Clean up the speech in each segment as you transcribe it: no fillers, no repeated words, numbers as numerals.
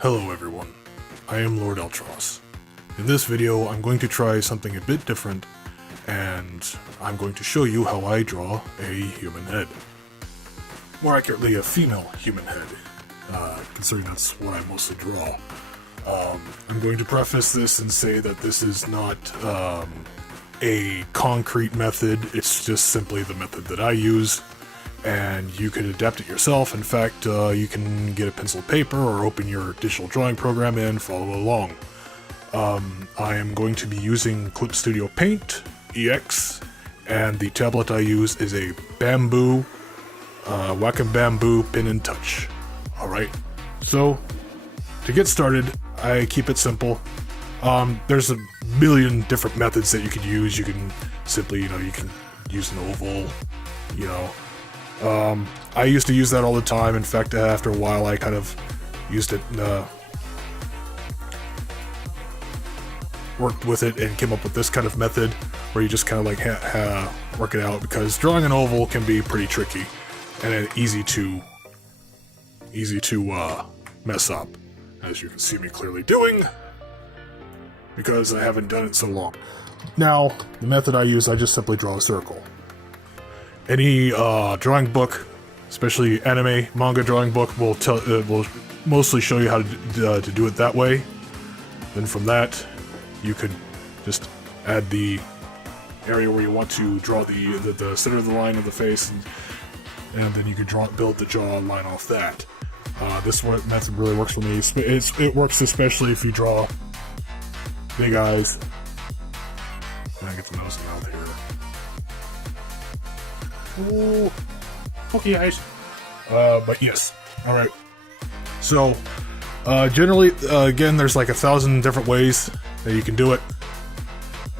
Hello everyone, I am Lord Altros. In this video I'm going to try something a bit different, and I'm going to show you how I draw a human head. More accurately, a female human head, considering that's what I mostly draw. I'm going to preface this and say that this is not a concrete method, it's just simply the method that I use. And you can adapt it yourself. In fact, you can get a pencil and paper or open your digital drawing program and follow along. I am going to be using Clip Studio Paint EX, and the tablet I use is a Bamboo, Wacom Bamboo Pen and Touch. Alright, so to get started, I keep it simple. There's a million different methods that you could use. You can simply, you can use an oval, I used to use that all the time. In fact, after a while, I kind of used it, worked with it, and came up with this kind of method where you just kind of like work it out, because drawing an oval can be pretty tricky and easy to mess up, as you can see me clearly doing, because I haven't done it so long. Now, the method I use, I just simply draw a circle. Any drawing book, especially anime, manga drawing book, will mostly show you how to do it that way. Then from that, you could just add the area where you want to draw the center of the line of the face, and then you can build the jaw line off that. This method really works for me. It works especially if you draw big eyes. And I get the nose and mouth here. Ooh, pokey eyes. But yes, alright. So, generally, again, there's like 1,000 different ways that you can do it.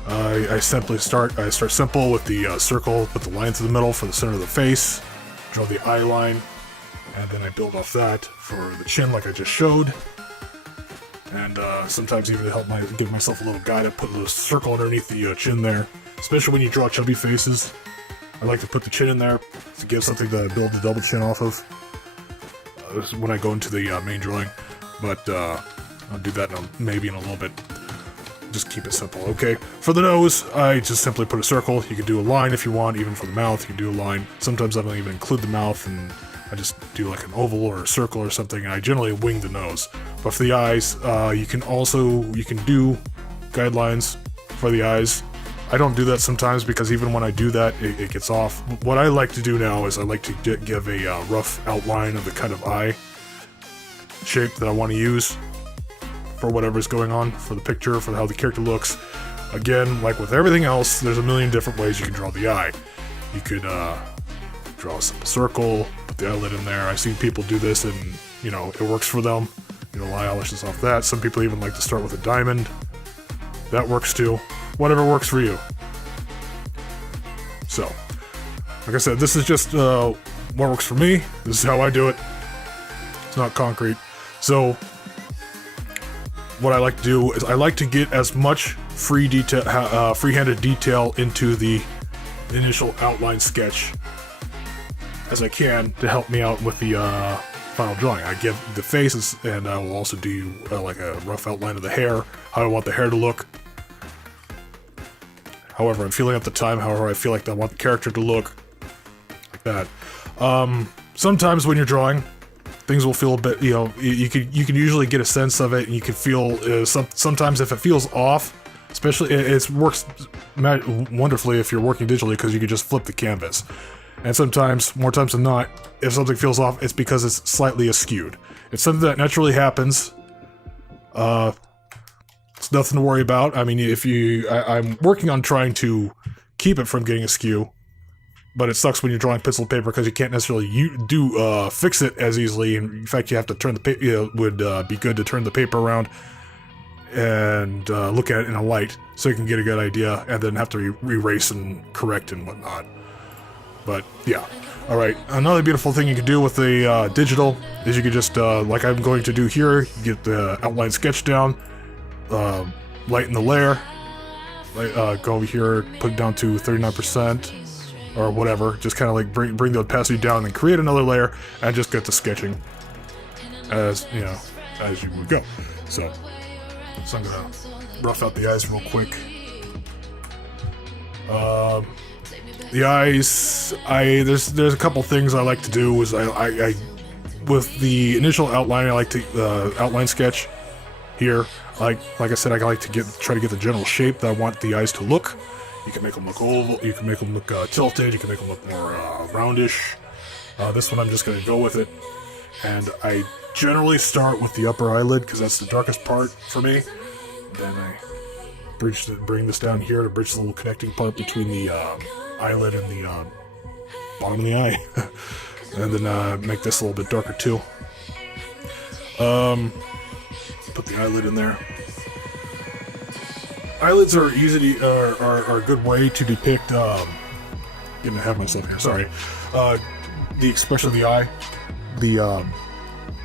I start simple with the circle, put the line through the middle for the center of the face, draw the eye line, and then I build off that for the chin like I just showed. And sometimes even to help give myself a little guide, I put a little circle underneath the chin there, especially when you draw chubby faces. I like to put the chin in there to give something to build the double chin off of. This is when I go into the main drawing, but I'll do that maybe in a little bit. Just keep it simple, okay? For the nose, I just simply put a circle. You can do a line if you want, even for the mouth, you can do a line. Sometimes I don't even include the mouth, and I just do like an oval or a circle or something, and I generally wing the nose. But for the eyes, you can do guidelines for the eyes. I don't do that sometimes, because even when I do that, it gets off. What I like to do now is I like to give a rough outline of the kind of eye shape that I want to use for whatever's going on, for the picture, for how the character looks. Again, like with everything else, there's a million different ways you can draw the eye. You could draw a simple circle, put the eyelid in there. I've seen people do this, and it works for them. Eyelashes off that. Some people even like to start with a diamond. That works too. Whatever works for you. So, like I said, this is just what works for me. This is how I do it. It's not concrete. So, what I like to do is I like to get as much freehanded detail into the initial outline sketch as I can to help me out with the final drawing. I give the faces, and I will also do like a rough outline of the hair, how I want the hair to look. However I'm feeling at the time, however I feel like I want the character to look, like that. Sometimes when you're drawing, things will feel a bit, you can usually get a sense of it, and you can feel, sometimes if it feels off, especially, it works wonderfully if you're working digitally, because you can just flip the canvas. And sometimes, more times than not, if something feels off, it's because it's slightly askewed. It's something that naturally happens. It's nothing to worry about. I mean, I'm working on trying to keep it from getting askew, but it sucks when you're drawing pencil and paper, because you can't necessarily fix it as easily. In fact, you have to turn the paper. It would be good to turn the paper around and look at it in a light, so you can get a good idea, and then have to erase and correct and whatnot. But yeah, all right. Another beautiful thing you can do with the digital is you can just, like I'm going to do here, get the outline sketch down. Lighten the layer, go over here, put it down to 39% or whatever, just kind of like bring the opacity down and create another layer, and just get to sketching as as you would go. So I'm gonna rough out the eyes real quick. The eyes, there's a couple things I like to do. Is I with the initial outline, I like to outline sketch here. Like I said, I like to try to get the general shape that I want the eyes to look. You can make them look oval, you can make them look tilted, you can make them look more roundish. This one I'm just going to go with it. And I generally start with the upper eyelid because that's the darkest part for me. Then I bring this down here to bridge the little connecting part between the eyelid and the bottom of the eye. And then make this a little bit darker too. Put the eyelid in there. Eyelids are easy to, are a good way to depict, getting ahead of myself here, sorry, the expression of the eye, the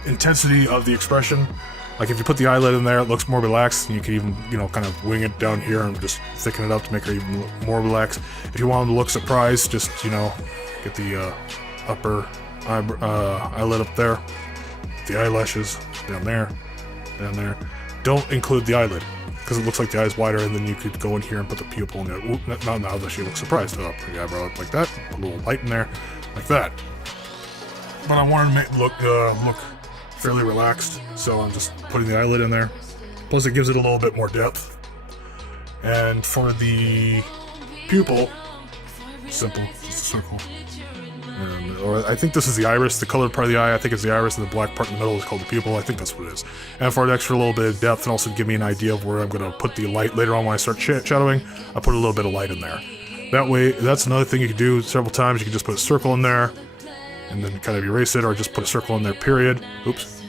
intensity of the expression. Like if you put the eyelid in there, it looks more relaxed, and you can even, kind of wing it down here and just thicken it up to make it even more relaxed. If you want them to look surprised, just, get the upper eyelid up there, the eyelashes down there. Don't include the eyelid, because it looks like the eye's wider, and then you could go in here and put the pupil in there. Ooh, now that she looks surprised. Put the eyebrow up like that, put a little light in there, like that. But I want to make look fairly relaxed, so I'm just putting the eyelid in there. Plus it gives it a little bit more depth. And for the pupil, simple, just a circle. Or I think this is the iris, the colored part of the eye. I think it's the iris, and the black part in the middle is called the pupil. I think that's what it is. And for an extra little bit of depth, and also give me an idea of where I'm going to put the light later on when I start shadowing, I put a little bit of light in there. That way, that's another thing you can do several times. You can just put a circle in there, and then kind of erase it, or just put a circle in there, period. Oops.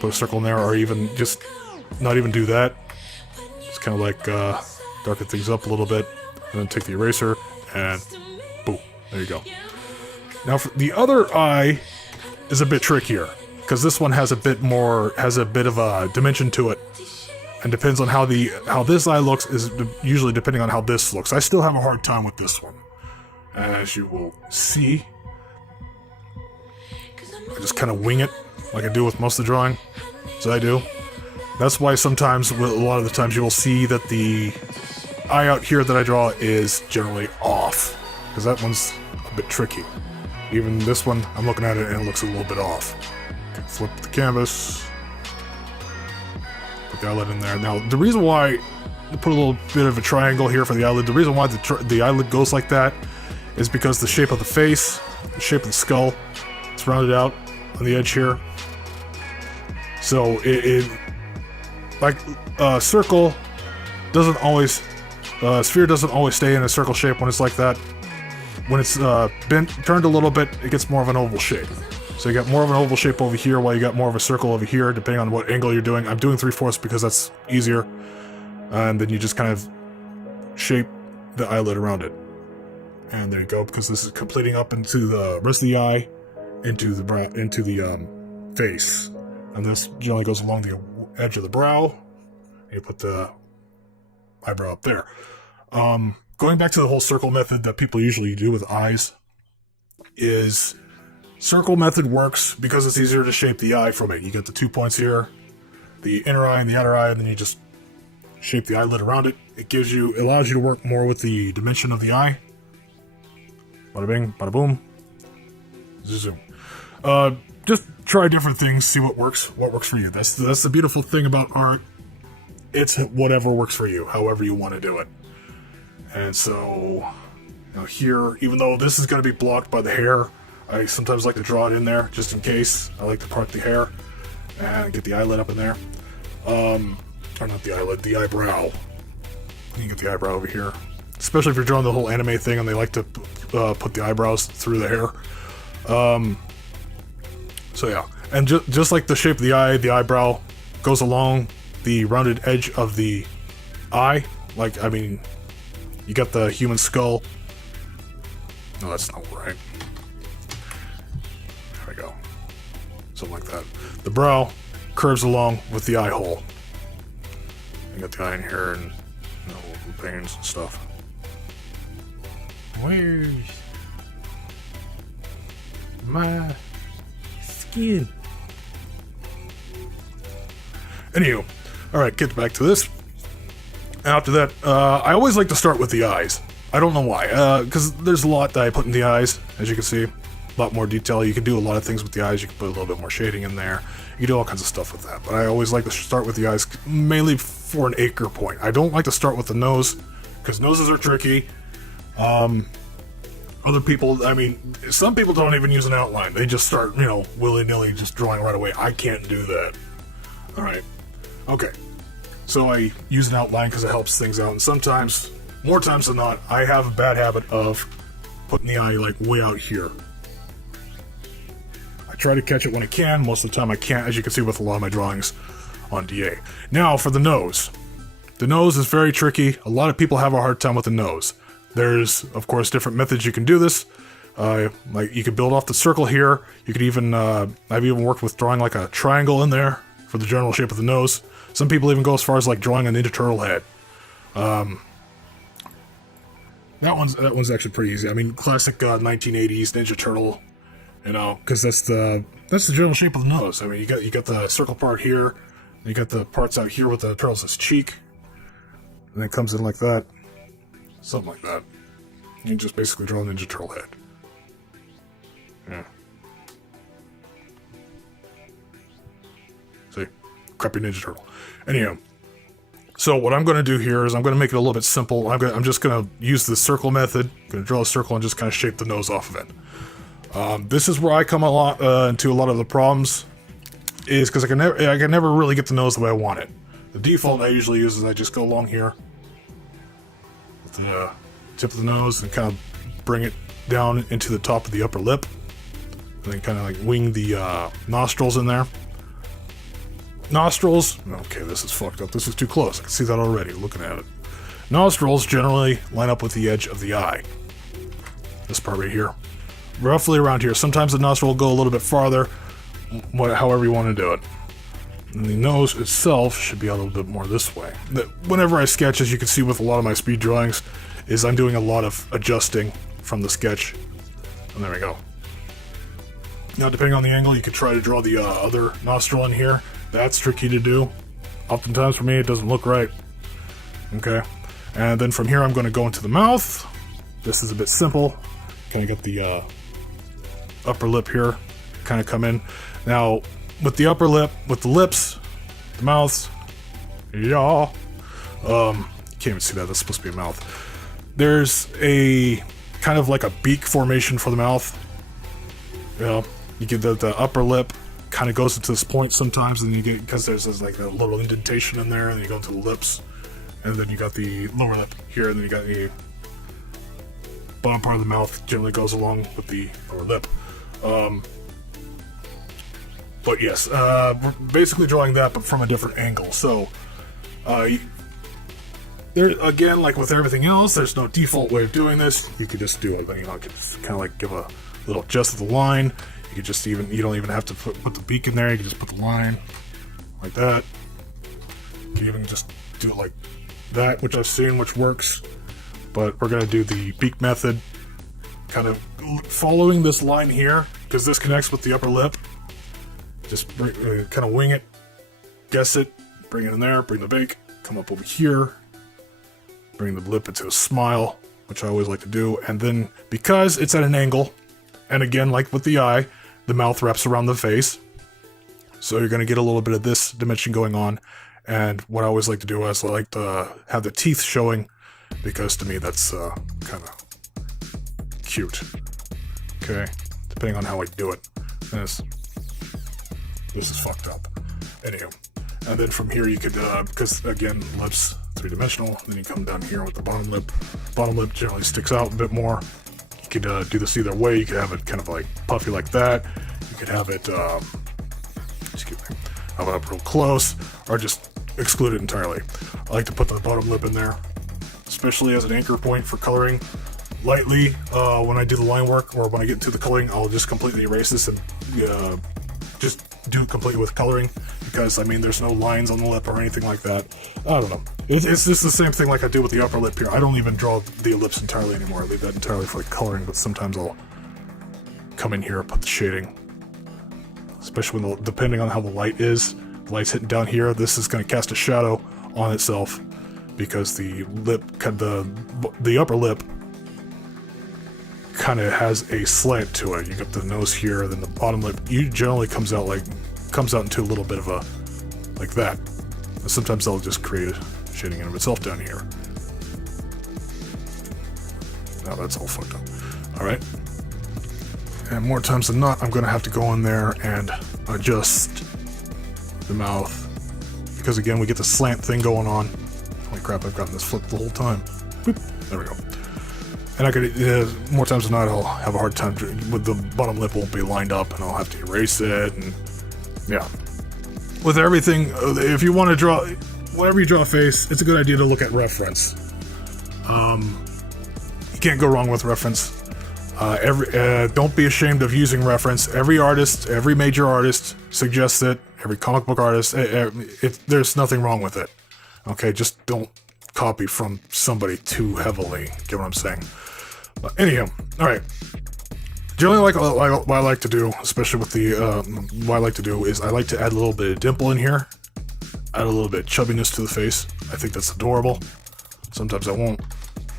Put a circle in there, or even just not even do that. Just kind of like darken things up a little bit, and then take the eraser, and boom. There you go. Now for the other eye is a bit trickier, because this one has a bit of a dimension to it, and depends on how this eye looks is usually depending on how this looks. I still have a hard time with this one, as you will see. I just kind of wing it like I do with most of the drawing, as I do. That's why sometimes, a lot of the times, you will see that the eye out here that I draw is generally off, because that one's a bit tricky. Even this one, I'm looking at it and it looks a little bit off. Okay, flip the canvas. Put the eyelid in there. Now, the reason why I put a little bit of a triangle here for the eyelid, the reason why the eyelid goes like that is because the shape of the face, the shape of the skull, it's rounded out on the edge here. So like a circle doesn't always, sphere doesn't always stay in a circle shape when it's like that. When it's turned a little bit, it gets more of an oval shape. So you got more of an oval shape over here, while you got more of a circle over here, depending on what angle you're doing. I'm doing 3/4 because that's easier. And then you just kind of shape the eyelid around it. And there you go, because this is completing up into the rest of the eye, into the face. And this generally goes along the edge of the brow. And you put the eyebrow up there. Going back to the whole circle method that people usually do with eyes, is circle method works because it's easier to shape the eye from it. You get the 2 points here, the inner eye and the outer eye, and then you just shape the eyelid around it. It allows you to work more with the dimension of the eye. Bada bing, bada boom. Zoom. Just try different things, see what works for you. That's the beautiful thing about art. It's whatever works for you, however you want to do it. And so, now here, even though this is going to be blocked by the hair, I sometimes like to draw it in there, just in case. I like to part the hair and get the eyelid up in there. Or not the eyelid, the eyebrow. You can get the eyebrow over here. Especially if you're drawing the whole anime thing and they like to put the eyebrows through the hair. So yeah, and just like the shape of the eye, the eyebrow goes along the rounded edge of the eye. Like, I mean, you got the human skull. No, that's not right. There we go. Something like that. The brow curves along with the eye hole. You got the eye in here and veins and stuff. Where's my skin? Anywho, alright, get back to this. After that, I always like to start with the eyes. I don't know why, because there's a lot that I put in the eyes, as you can see. A lot more detail. You can do a lot of things with the eyes. You can put a little bit more shading in there. You can do all kinds of stuff with that. But I always like to start with the eyes, mainly for an anchor point. I don't like to start with the nose, because noses are tricky. Other people, I mean, some people don't even use an outline. They just start, willy-nilly just drawing right away. I can't do that. Alright. Okay. So I use an outline because it helps things out. And sometimes, more times than not, I have a bad habit of putting the eye, like, way out here. I try to catch it when I can. Most of the time I can't, as you can see with a lot of my drawings on DA. Now, for the nose. The nose is very tricky. A lot of people have a hard time with the nose. There's, of course, different methods you can do this. Like, you could build off the circle here. You could even, I've even worked with drawing like a triangle in there for the general shape of the nose. Some people even go as far as like drawing a Ninja Turtle head. That one's actually pretty easy. I mean, classic 1980s Ninja Turtle, because that's the general shape of the nose. I mean, you got the circle part here, you got the parts out here with the turtle's cheek, and then it comes in like that, something like that. You can just basically draw a Ninja Turtle head. Yeah. See, crappy Ninja Turtle. Anyhow. So what I'm going to do here is I'm going to make it a little bit simple. I'm just going to use the circle method. I'm going to draw a circle and just kind of shape the nose off of it. This is where I come into a lot of the problems, is because I can never really get the nose the way I want it. The default I usually use is I just go along here with the tip of the nose and kind of bring it down into the top of the upper lip, and then kind of like wing the nostrils in there. Nostrils, okay, this is fucked up. This is too close. I can see that already looking at it. Nostrils generally line up with the edge of the eye. This part right here. Roughly around here. Sometimes the nostril will go a little bit farther, however you want to do it. And the nose itself should be a little bit more this way. Whenever I sketch, as you can see with a lot of my speed drawings, is I'm doing a lot of adjusting from the sketch. And there we go. Now, depending on the angle, you could try to draw the other nostril in here. That's tricky to do. Oftentimes for me it doesn't look right. Okay. And then from here I'm going to go into the mouth. This is a bit simple. Kind of get the upper lip here. Kind of come in. Now with the upper lip, with the lips, the mouth. Yeah. Can't even see that. That's supposed to be a mouth. There's a kind of like a beak formation for the mouth. You get the upper lip kind of goes into this point sometimes, and you get, because there's like a little indentation in there, and then you go into the lips, and then you got the lower lip here, and then you got the bottom part of the mouth generally goes along with the lower lip. But yes, we're basically drawing that, but from a different angle. So there again, like with everything else, there's no default way of doing this. You could just do it, you can just kind of like give a little adjust of the line. You could just you don't even have to put the beak in there. You can just put the line like that. You can even just do it like that, which I've seen, which works. But we're gonna do the beak method, kind of following this line here, because this connects with the upper lip. Just kind of wing it, guess it, bring it in there, bring the beak, come up over here, bring the lip into a smile, which I always like to do, and then because it's at an angle, and again, like with the eye, the mouth wraps around the face. So you're going to get a little bit of this dimension going on. And what I always like to do is I like to have the teeth showing, because to me that's kind of cute. Okay, depending on how I do it. This is fucked up. Anywho, and then from here you could, because again, lips, three-dimensional, then you come down here with the bottom lip. Bottom lip generally sticks out a bit more. You could do this either way. You could have it kind of like puffy like that. You could have it, excuse me, have it up real close, or just exclude it entirely. I like to put the bottom lip in there, especially as an anchor point for coloring. Lightly, when I do the line work, or when I get into the coloring, I'll just completely erase this and just do it completely with coloring, because I mean there's no lines on the lip or anything like that. I don't know. It's just the same thing like I do with the upper lip here. I don't even draw the ellipse entirely anymore. I leave that entirely for the coloring, but sometimes I'll come in here and put the shading. Especially when depending on how the light is light's hitting down here, this is going to cast a shadow on itself because the lip, the upper lip kind of has a slant to it. You got the nose here, then the bottom lip generally comes out into a little bit of a, like that. And sometimes they'll just create a shading in of itself down here. Now that's all fucked up. Alright. And more times than not, I'm going to have to go in there and adjust the mouth. Because again, we get the slant thing going on. Holy crap, I've gotten this flipped the whole time. Boop. There we go. And I could, more times than not, I'll have a hard time with the bottom lip won't be lined up and I'll have to erase it. And yeah. With everything, if you want to draw, whenever you draw a face, it's a good idea to look at reference. You can't go wrong with reference. Don't be ashamed of using reference. Every artist, every major artist suggests it. Every comic book artist, there's nothing wrong with it. Okay, just don't copy from somebody too heavily. Get what I'm saying? But anyhow, all right. Generally, what I like to do, especially with the what I like to do is I like to add a little bit of dimple in here, add a little bit of chubbiness to the face. I think that's adorable. Sometimes I won't.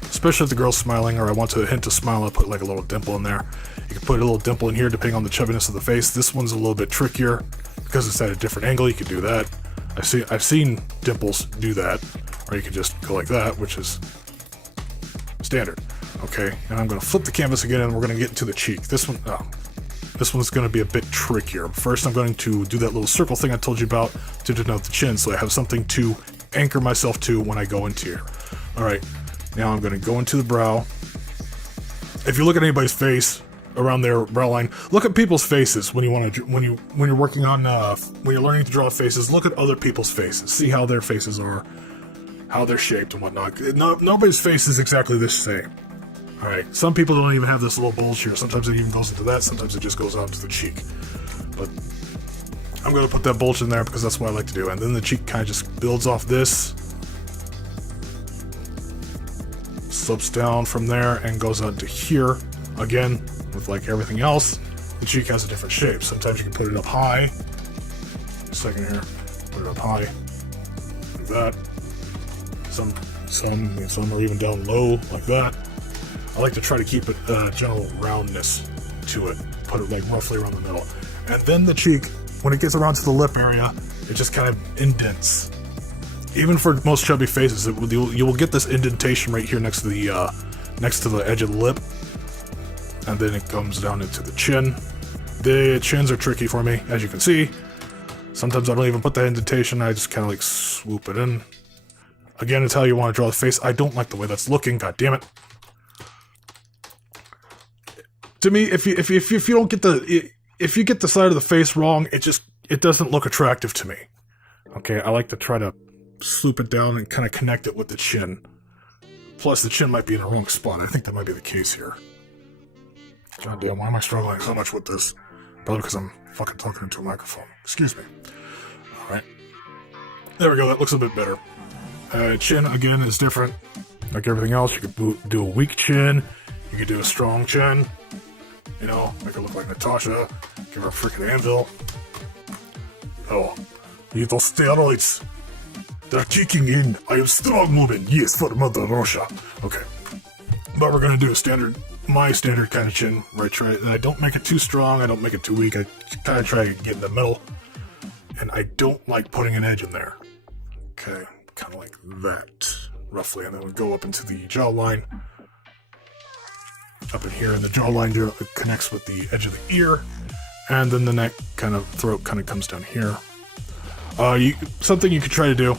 Especially if the girl's smiling or I want to hint a smile, I'll put like a little dimple in there. You can put a little dimple in here depending on the chubbiness of the face. This one's a little bit trickier because it's at a different angle. You can do that. I've seen dimples do that, or you can just go like that, which is standard. Okay, and I'm going to flip the canvas again and we're going to get into the cheek. This one's going to be a bit trickier. First, I'm going to do that little circle thing I told you about to denote the chin, so I have something to anchor myself to when I go into here. All right. Now I'm going to go into the brow. If you look at anybody's face around their brow line, look at people's faces when you want to when you're working on when you're learning to draw faces. Look at other people's faces. See how their faces are, how they're shaped and whatnot. Nobody's face is exactly the same. All right. Some people don't even have this little bulge here. Sometimes it even goes into that. Sometimes it just goes out to the cheek. But I'm going to put that bulge in there because that's what I like to do. And then the cheek kind of just builds off this. Slopes down from there and goes on to here. Again, with like everything else, the cheek has a different shape. Sometimes you can put it up high. A second here. Put it up high. Like that. Some are even down low, like that. I like to try to keep it general roundness to it. Put it like roughly around the middle. And then the cheek, when it gets around to the lip area, it just kind of indents. Even for most chubby faces, you will get this indentation right here next to the edge of the lip, and then it comes down into the chin. The chins are tricky for me, as you can see. Sometimes I don't even put that indentation. I just kind of like swoop it in. Again, it's how you want to draw the face. I don't like the way that's looking. God damn it! To me, if you don't get if you get the side of the face wrong, it doesn't look attractive to me. Okay, I like to try to swoop it down and kind of connect it with the chin. Plus, the chin might be in the wrong spot. I think that might be the case here. God damn, why am I struggling so much with this? Probably because I'm fucking talking into a microphone. Excuse me. Alright. There we go, that looks a bit better. Chin, again, is different. Like everything else, you could do a weak chin. You could do a strong chin. You know, make it look like Natasha. Give her a freaking anvil. Oh, need those steroids. They're kicking in. I am strong woman. Yes, for Mother Russia. Okay. But we're going to do my standard kind of chin. Right, I don't make it too strong. I don't make it too weak. I kind of try to get in the middle. And I don't like putting an edge in there. Okay. Kind of like that. Roughly. And then we go up into the jawline. Up in here. And the jawline connects with the edge of the ear. And then the neck throat kind of comes down here. Something you could try to do.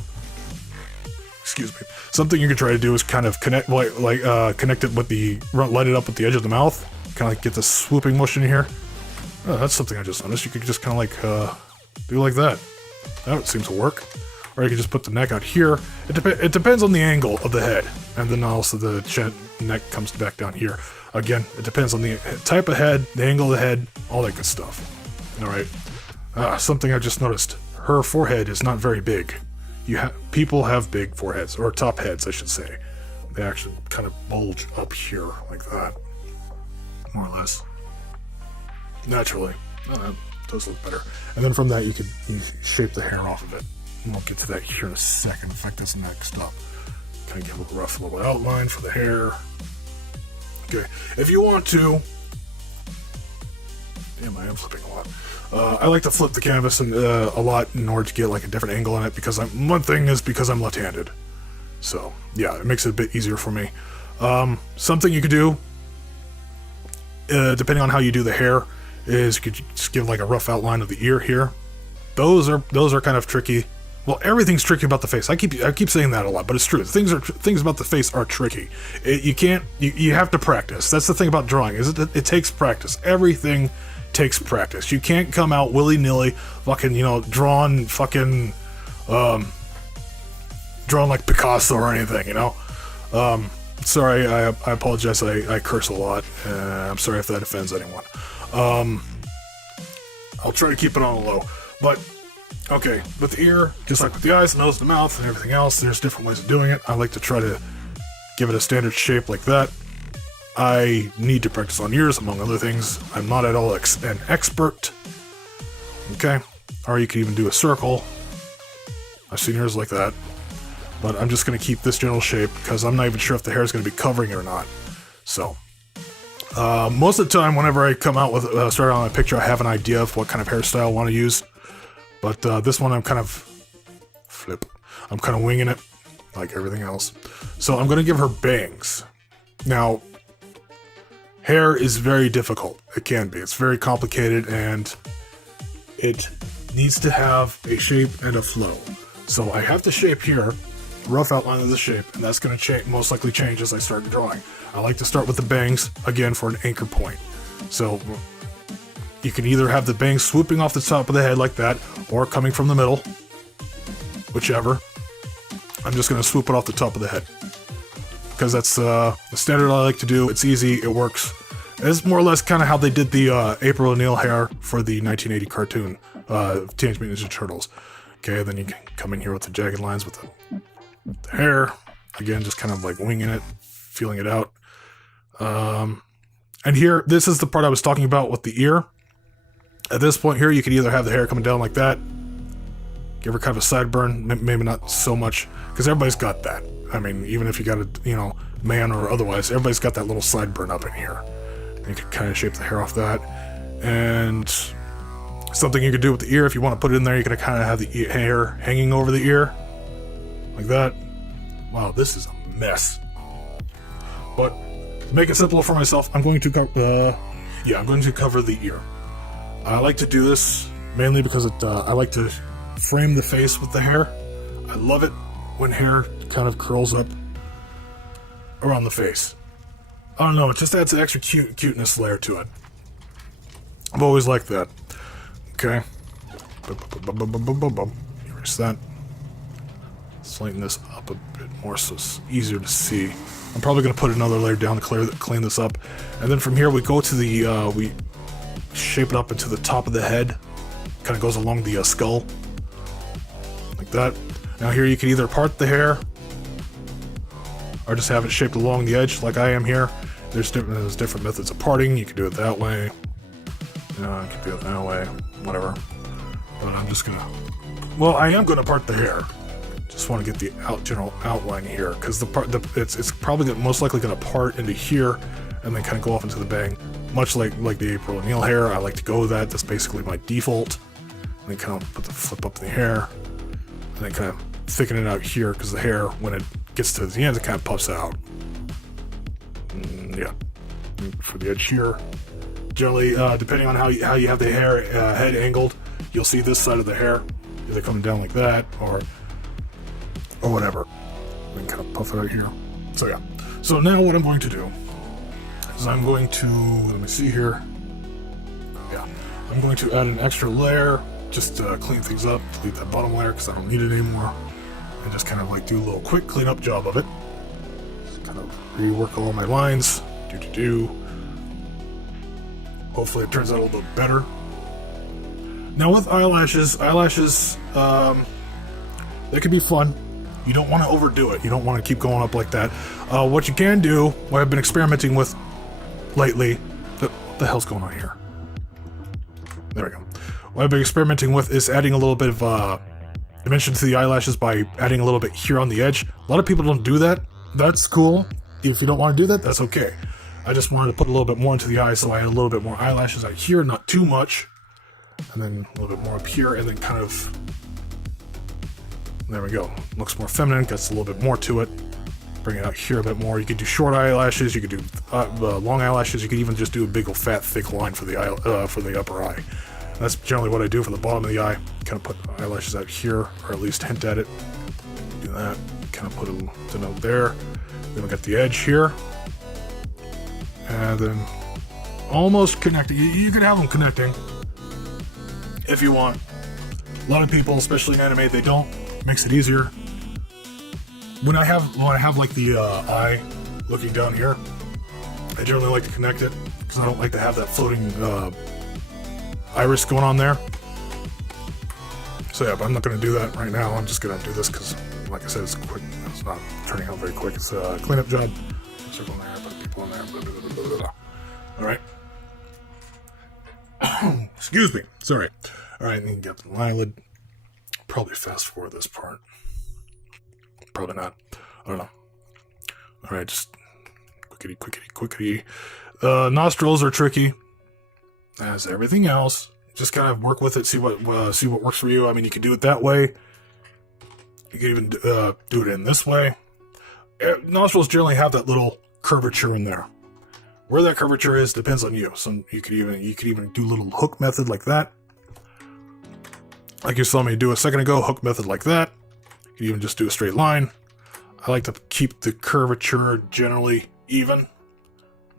Excuse me. Something you could try to do is kind of connect it with line it up with the edge of the mouth. Kind of like get the swooping motion here. Oh, that's something I just noticed. You could just kind of like do like that. That seems to work. Or you could just put the neck out here. It depends on the angle of the head, and then also the neck comes back down here. Again, it depends on the type of head, the angle of the head, all that good stuff. All right. Something I just noticed. Her forehead is not very big. People have big foreheads, or top heads, I should say. They actually kind of bulge up here like that, more or less. Naturally, does look better. And then from that, you shape the hair off of it. And we'll get to that here in a second. In fact, that's next up. Kind of give a rough little outline for the hair. Okay, if you want to... Damn, I am flipping a lot. I like to flip the canvas a lot in order to get like a different angle on it, because one thing is because I'm left-handed. So, yeah, it makes it a bit easier for me. Something you could do, depending on how you do the hair, is you could just give like a rough outline of the ear here. Those are kind of tricky. Well, everything's tricky about the face. I keep saying that a lot, but it's true. Things about the face are tricky. You have to practice. That's the thing about drawing. It takes practice. Everything takes practice. You can't come out willy-nilly, fucking, drawn like Picasso or anything, Sorry, I apologize. I curse a lot. I'm sorry if that offends anyone. I'll try to keep it on the low. But, okay, with the ear, just like with the eyes, the nose, the mouth, and everything else, there's different ways of doing it. I like to try to give it a standard shape like that. I need to practice on ears, among other things. I'm not at all an expert. Okay? Or you could even do a circle. I've seen ears like that. But I'm just going to keep this general shape because I'm not even sure if the hair is going to be covering it or not. So, most of the time, whenever I come out with start on a picture, I have an idea of what kind of hairstyle I want to use. But this one, I'm kind of winging it, like everything else. So I'm going to give her bangs. Now, hair is very difficult. It can be. It's very complicated, and it needs to have a shape and a flow. So I have to shape here. Rough outline of the shape, and that's going to most likely change as I start drawing. I like to start with the bangs, again, for an anchor point. So, you can either have the bangs swooping off the top of the head like that, or coming from the middle, whichever. I'm just going to swoop it off the top of the head. Because that's the standard I like to do. It's easy, it works. It's more or less kind of how they did the April O'Neil hair for the 1980 cartoon, Teenage Mutant Ninja Turtles. Okay, then you can come in here with the jagged lines with the hair, again, just kind of like winging it, feeling it out. And here, this is the part I was talking about with the ear. At this point here, you could either have the hair coming down like that, give her kind of a sideburn, maybe not so much, because everybody's got that. I mean, even if you got a, man or otherwise, everybody's got that little sideburn up in here. And you can kind of shape the hair off that. And something you could do with the ear, if you want to put it in there, you can kind of have the hair hanging over the ear. Like that. Wow, this is a mess. But to make it simpler for myself, I'm going to cover the ear. I like to do this mainly because I like to frame the face with the hair. I love it when hair kind of curls up around the face. I don't know, it just adds an extra cuteness layer to it. I've always liked that. Okay. Erase that. Let's lighten this up a bit more so it's easier to see. I'm probably going to put another layer down to clean this up. And then from here we go to the, we shape it up into the top of the head. Kind of goes along the skull. Like that. Now here you can either part the hair, or just have it shaped along the edge like I am here. There's different methods of parting. You can do it that way. You can do it that way. Whatever. But I'm just going to... Well, I am going to part the hair. Just want to get the general outline here, because it's probably most likely going to part into here and then kind of go off into the bang, much like the April O'Neil hair. I like to go with that. That's basically my default. And then kind of put the flip up in the hair, and then kind of thicken it out here, because the hair, when it gets to the end, it kind of puffs out. Yeah, for the edge here. Generally, depending on how you have the hair head angled, you'll see this side of the hair either coming down like that or whatever. We can kind of puff it out here. So yeah. So now what I'm going to do is I'm going to, let me see here. Yeah. I'm going to add an extra layer just to clean things up. Delete that bottom layer because I don't need it anymore. And just kind of like do a little quick cleanup job of it. Just kind of rework all my lines. Hopefully it turns out a little bit better. Now with eyelashes, they can be fun. You don't want to overdo it. You don't want to keep going up like that. What you can do, what I've been experimenting with lately, the hell's going on here? There we go. what I've been experimenting with is adding a little bit of dimension to the eyelashes by adding a little bit here on the edge. A lot of people don't do that. That's cool. If you don't want to do that, that's okay. I just wanted to put a little bit more into the eye, so I had a little bit more eyelashes out here, not too much. And then a little bit more up here, and then kind of... There we go. Looks more feminine, gets a little bit more to it. Bring it out here a bit more. You could do short eyelashes, you could do long eyelashes, you could even just do a big old fat thick line for the upper eye. And that's generally what I do for the bottom of the eye. Kind of put eyelashes out here, or at least hint at it. Do that. Kind of put a denote there. Then we got the edge here. And then almost connecting. You can have them connecting if you want. A lot of people, especially in anime, they don't. Makes it easier. When I have like the eye looking down here, I generally like to connect it because I don't like to have that floating iris going on there. So yeah, but I'm not going to do that right now. I'm just going to do this because, like I said, it's quick. It's not turning out very quick. It's a cleanup job. Circle in there, put people in there. Blah, blah, blah, blah, blah. All right. Excuse me. Sorry. All right, and then get the eyelid. Probably fast forward this part. Probably not. I don't know. All right, just quickity. Nostrils are tricky, as everything else. Just kind of work with it, see what works for you. I mean, you can do it that way. You can even do it in this way. Nostrils generally have that little curvature in there. Where that curvature is depends on you. Some you could even do a little hook method like that. Like you saw me do a second ago, hook method like that. You can even just do a straight line. I like to keep the curvature generally even.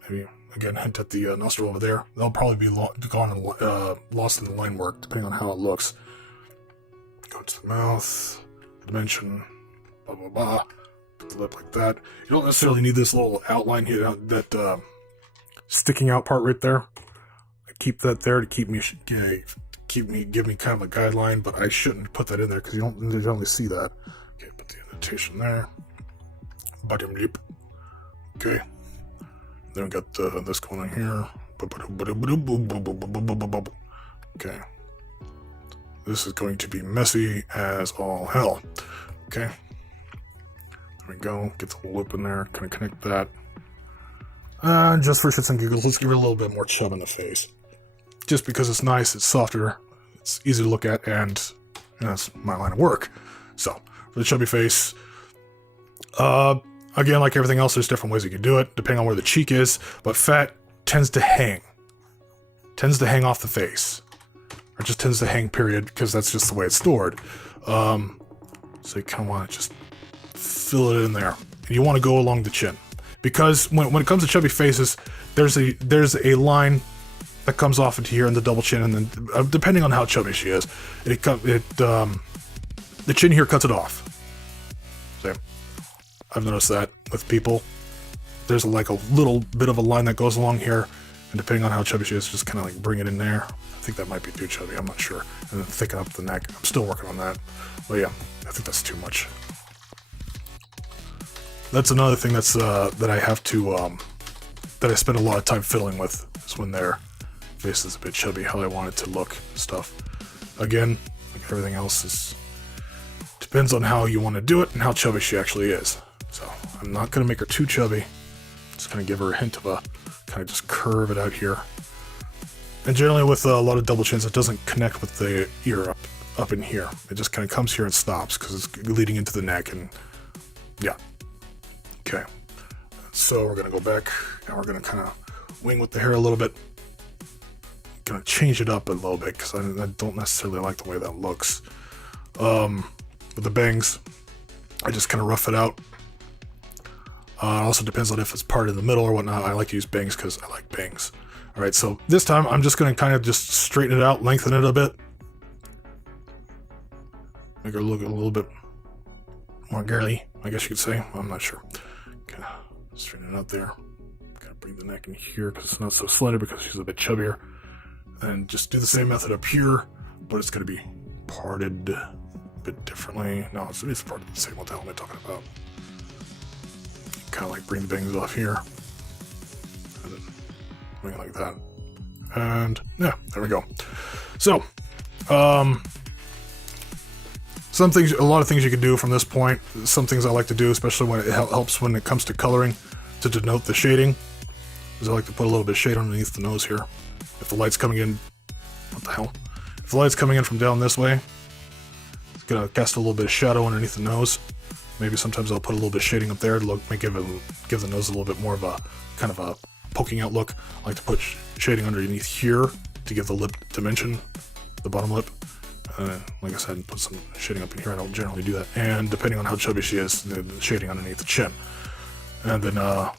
Maybe, again, hint at the nostril over there. They'll probably be gone and lost in the line work, depending on how it looks. Go to the mouth, dimension, blah, blah, blah. Put the lip like that. You don't necessarily need this little outline here, that sticking out part right there. I keep that there to give me kind of a guideline, but I shouldn't put that in there because you don't generally see that. Okay, put the annotation there. Bottom lip. Okay. Then we got this going on here. Okay. This is going to be messy as all hell. Okay. There we go. Get the lip in there. Kind of connect that. Just for shits and giggles, let's give it a little bit more chub in the face. Just because it's nice, it's softer, it's easy to look at, and that's my line of work. So, for the chubby face, again, like everything else, there's different ways you can do it, depending on where the cheek is, but fat tends to hang off the face, or just tends to hang, period, because that's just the way it's stored. So you kind of want to just fill it in there, and you want to go along the chin, because when it comes to chubby faces, there's a line that comes off into here in the double chin, and then depending on how chubby she is, the chin here cuts it off. So I've noticed that with people. There's like a little bit of a line that goes along here, and depending on how chubby she is, just kind of like bring it in there. I think that might be too chubby, I'm not sure. And then thicken up the neck. I'm still working on that. But yeah, I think that's too much. That's another thing that's that I have to that I spend a lot of time fiddling with, is when their face is a bit chubby, how I want it to look, stuff. Again, like everything else, depends on how you want to do it and how chubby she actually is. So I'm not going to make her too chubby. Just going to give her a hint of a kind of just curve it out here. And generally with a lot of double chins, it doesn't connect with the ear up in here. It just kind of comes here and stops because it's leading into the neck, and yeah. Okay. So we're going to go back, and we're going to kind of wing with the hair a little bit. Going to change it up a little bit because I don't necessarily like the way that looks. With the bangs, I just kind of rough it out. It also depends on if it's part in the middle or whatnot. I like to use bangs because I like bangs. Alright, so this time I'm just going to kind of just straighten it out, lengthen it a bit. Make her look a little bit more girly, I guess you could say. I'm not sure. Kind of straighten it out there. Kind of bring the neck in here because it's not so slender because she's a bit chubbier. And just do the same method up here, but it's going to be parted a bit differently. No, it's parted the same. What the hell am I talking about? Kind of like bring the bangs off here. And then bring it like that. And yeah, there we go. So, Some things, a lot of things you can do from this point. Some things I like to do, especially when it helps when it comes to coloring, to denote the shading, is I like to put a little bit of shade underneath the nose here. If the light's coming in, what the hell? If the light's coming in from down this way, it's gonna cast a little bit of shadow underneath the nose. Maybe sometimes I'll put a little bit of shading up there to give the nose a little bit more of a kind of a poking out look. I like to put shading underneath here to give the lip dimension, the bottom lip. Like I said, put some shading up in here. I don't generally do that. And depending on how chubby she is, the shading underneath the chin. And then you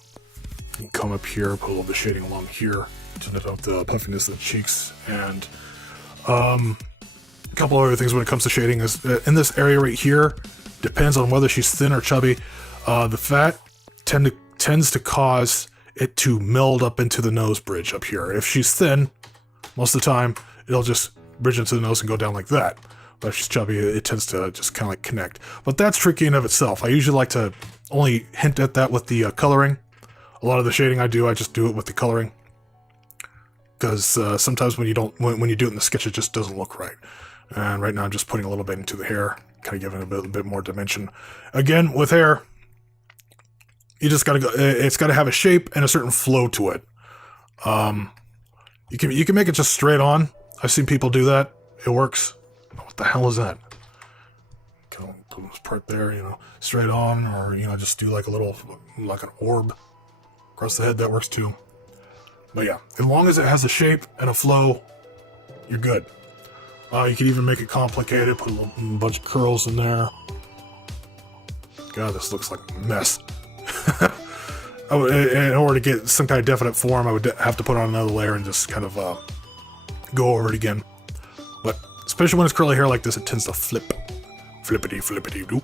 can come up here, put a little bit of shading along here to denote the puffiness of the cheeks. And a couple other things when it comes to shading is in this area right here, depends on whether she's thin or chubby. The fat tends to cause it to meld up into the nose bridge up here. If she's thin, most of the time, it'll just bridge into the nose and go down like that. But if she's chubby, it tends to just kind of like connect. But that's tricky in of itself. I usually like to only hint at that with the coloring. A lot of the shading I just do it with the coloring. Because sometimes when you do it in the sketch, it just doesn't look right. And right now I'm just putting a little bit into the hair, kind of giving it a bit more dimension. Again, with hair, you just gotta go. It's got to have a shape and a certain flow to it. You can make it just straight on. I've seen people do that. It works. What the hell is that? Put this part there, straight on, or just do like a little, like an orb across the head. That works too. But yeah, as long as it has a shape and a flow, you're good. You can even make it complicated. Put a bunch of curls in there. God, this looks like a mess. In order to get some kind of definite form, I would have to put on another layer and just kind of go over it again. But especially when it's curly hair like this, it tends to flip. Flippity, flippity, doop.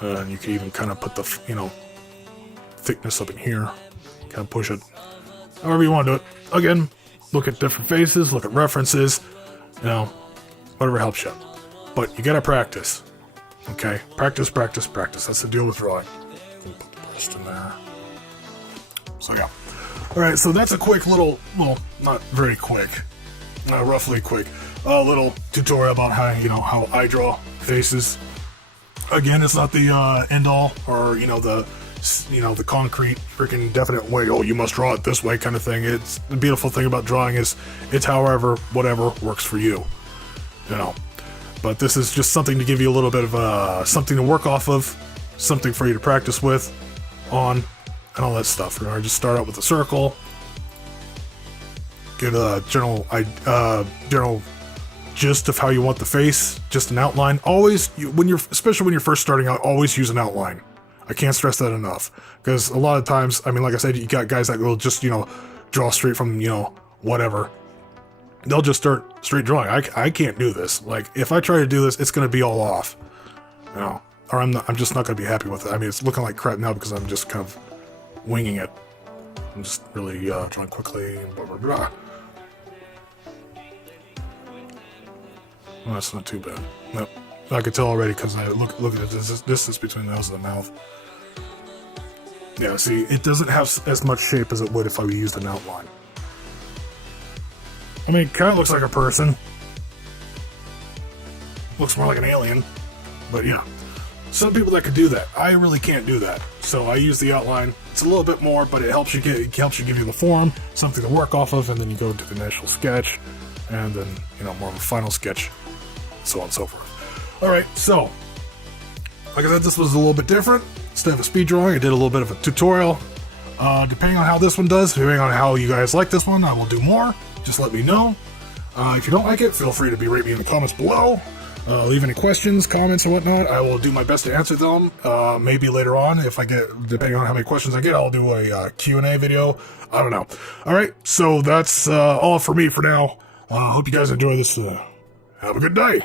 And you can even kind of put the, thickness up in here. Kind of push it. However you want to do it. Again, look at different faces, look at references, whatever helps you. But you gotta practice. Okay? Practice, practice, practice. That's the deal with drawing. Put the breast in there. So yeah. Alright, so that's a quick little, well, not very quick, roughly quick, little tutorial about how I draw faces. Again, it's not the end all, or the concrete freaking definite way, oh, you must draw it this way kind of thing. It's the beautiful thing about drawing is it's however, whatever works for you. But this is just something to give you a little bit of something to work off of, something for you to practice with, on, and all that stuff. I just start out with a circle, get a general gist of how you want the face, just an outline. Always, especially when you're first starting out, always use an outline. I can't stress that enough, because a lot of times, I mean, like I said, you got guys that will just, draw straight from, whatever. They'll just start straight drawing. I can't do this. Like, if I try to do this, it's going to be all off. Or I'm just not going to be happy with it. I mean, it's looking like crap now because I'm just kind of winging it. I'm just really drawing quickly, blah, blah, blah. Well, that's not too bad. Nope. I could tell already because I look at the distance between the nose and the mouth. Yeah, see, it doesn't have as much shape as it would if I used an outline. I mean, it kind of looks like a person. Looks more like an alien. But yeah, some people that could do that. I really can't do that. So I use the outline. It's a little bit more, but it helps you give you the form, something to work off of, and then you go into the initial sketch, and then more of a final sketch, so on and so forth. Alright, so, like I said, this was a little bit different. Instead of a speed drawing, I did a little bit of a tutorial. Depending on how this one does, depending on how you guys like this one, I will do more. Just let me know. If you don't like it, feel free to rate me in the comments below. Leave any questions, comments, or whatnot. I will do my best to answer them. Maybe later on, if I get, depending on how many questions I get, I'll do a Q&A video. I don't know. Alright, so that's all for me for now. Hope you guys enjoy this. Have a good day.